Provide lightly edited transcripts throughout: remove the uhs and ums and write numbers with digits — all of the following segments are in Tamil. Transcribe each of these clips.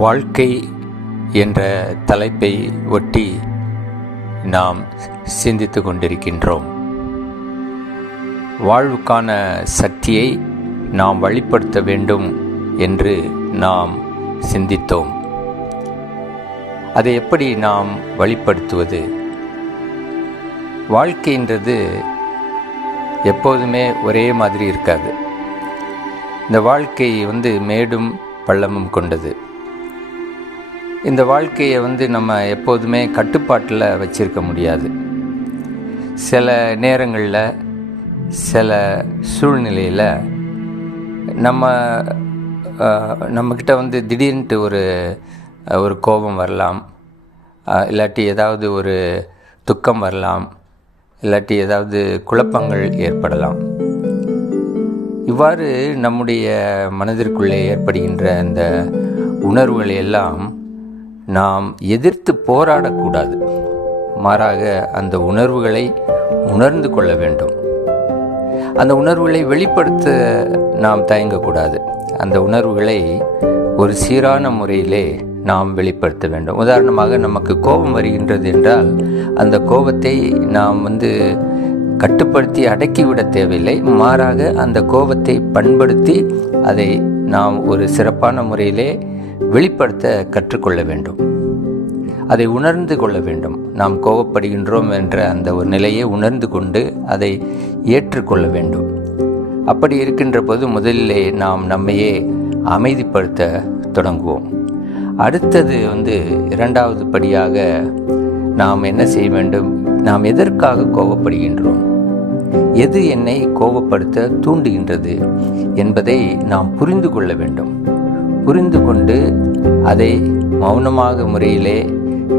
வாழ்க்கை என்ற தலைப்பை ஒட்டி நாம் சிந்தித்து கொண்டிருக்கின்றோம். வாழ்வுக்கான சக்தியை நாம் வெளிப்படுத்த வேண்டும் என்று நாம் சிந்தித்தோம். அதை எப்படி நாம் வெளிப்படுத்துவது? வாழ்க்கைன்றது எப்போதுமே ஒரே மாதிரி இருக்காது. இந்த வாழ்க்கை மேடும் பள்ளமும் கொண்டது. இந்த வாழ்க்கையை நம்ம எப்போதுமே கட்டுப்பாட்டில் வச்சிருக்க முடியாது. சில நேரங்களில் சில சூழ்நிலையில் நம்மக்கிட்ட திடீர்னுட்டு ஒரு கோபம் வரலாம், இல்லாட்டி ஏதாவது ஒரு துக்கம் வரலாம், இல்லாட்டி ஏதாவது குழப்பங்கள் ஏற்படலாம். இவ்வாறு நம்முடைய மனதிற்குள்ளே ஏற்படுகின்ற அந்த உணர்வுகளை எல்லாம் நாம் எதிர்த்து போராடக்கூடாது. மாறாக அந்த உணர்வுகளை உணர்ந்து கொள்ள வேண்டும். அந்த உணர்வுகளை வெளிப்படுத்த நாம் தயங்கக்கூடாது. அந்த உணர்வுகளை ஒரு சீரான முறையிலே நாம் வெளிப்படுத்த வேண்டும். உதாரணமாக, நமக்கு கோபம் வருகின்றது என்றால் அந்த கோபத்தை நாம் கட்டுப்படுத்தி அடக்கிவிட தேவையில்லை. மாறாக அந்த கோபத்தை பண்படுத்தி அதை நாம் ஒரு சிறப்பான முறையிலே வெளிப்படுத்த கற்றுக்கொள்ள வேண்டும். அதை உணர்ந்து கொள்ள வேண்டும். நாம் கோபப்படுகின்றோம் என்ற அந்த ஒரு நிலையை உணர்ந்து கொண்டு அதை ஏற்றுக்கொள்ள வேண்டும். அப்படி இருக்கின்ற போது முதலிலே நாம் நம்மையே அமைதிப்படுத்த தொடங்குவோம். அடுத்தது இரண்டாவது படியாக நாம் என்ன செய்ய வேண்டும்? நாம் எதற்காக கோபப்படுகின்றோம், எது என்னை கோபப்படுத்த தூண்டுகின்றது என்பதை நாம் புரிந்து கொள்ள வேண்டும். புரிந்து கொண்டு அதை மௌனமாக முறையிலே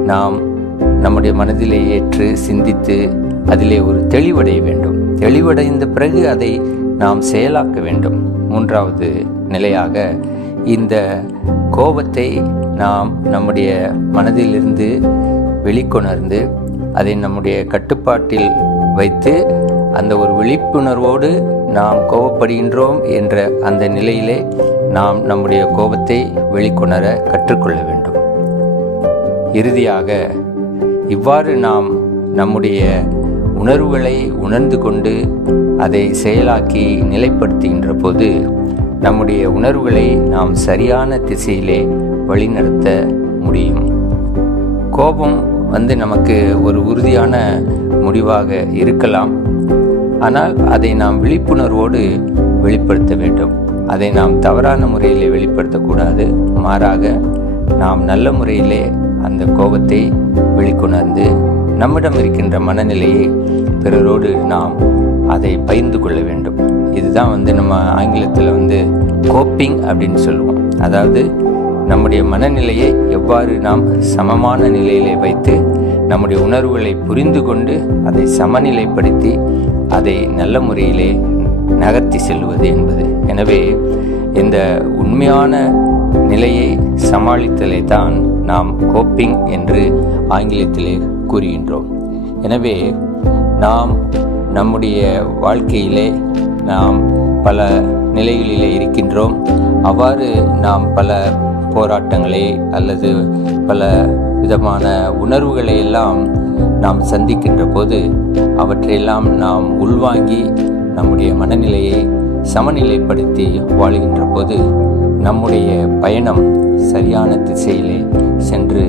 நாம் நம்முடைய மனதிலே ஏற்று சிந்தித்து அதிலே ஒரு தெளிவடைய வேண்டும். தெளிவடைந்த பிறகு அதை நாம் செயலாக்க வேண்டும். மூன்றாவது நிலையாக இந்த கோபத்தை நாம் நம்முடைய மனதிலிருந்து வெளிக்கொணர்ந்து அதை நம்முடைய கட்டுப்பாட்டில் வைத்து அந்த ஒரு விழிப்புணர்வோடு நாம் கோபப்படுகின்றோம் என்ற அந்த நிலையிலே நாம் நம்முடைய கோபத்தை வெளிக்கொணர கற்றுக்கொள்ள வேண்டும். இறுதியாக இவ்வாறு நாம் நம்முடைய உணர்வுகளை உணர்ந்து கொண்டு அதை செயலாக்கி நிலைப்படுத்துகின்ற போது நம்முடைய உணர்வுகளை நாம் சரியான திசையிலே வழிநடத்த முடியும். கோபம் நமக்கு ஒரு உறுதியான முடிவாக இருக்கலாம். ஆனால் அதை நாம் விழிப்புணர்வோடு வெளிப்படுத்த வேண்டும். அதை நாம் தவறான முறையிலே வெளிப்படுத்தக்கூடாது. மாறாக நாம் நல்ல முறையிலே அந்த கோபத்தை வெளிக்கொணர்ந்து நம்மிடம் இருக்கின்ற மனநிலையை பிறரோடு நாம் அதை பகிர்ந்து கொள்ள வேண்டும். இதுதான் நம்ம ஆங்கிலத்தில் கோப்பிங் அப்படின்னு சொல்லுவோம். அதாவது நம்முடைய மனநிலையை எவ்வாறு நாம் சமமான நிலையிலே வைத்து நம்முடைய உணர்வுகளை புரிந்து கொண்டு அதை சமநிலைப்படுத்தி அதை நல்ல முறையிலே நகர்த்தி செல்வது என்பது. எனவே இந்த உண்மையான நிலையை சமாளித்தலை தான் நாம் கோப்பிங் என்று ஆங்கிலத்திலே கூறுகின்றோம். எனவே நாம் நம்முடைய வாழ்க்கையிலே நாம் பல நிலைகளிலே இருக்கின்றோம். அவ்வாறு நாம் பல போராட்டங்களை அல்லது பல விதமான உணர்வுகளை எல்லாம் நாம் சந்திக்கின்ற போது அவற்றையெல்லாம் நாம் உள்வாங்கி நம்முடைய மனநிலையை சமநிலைப்படுத்தி வாழுகின்ற போது நம்முடைய பயணம் சரியான திசையிலே சென்று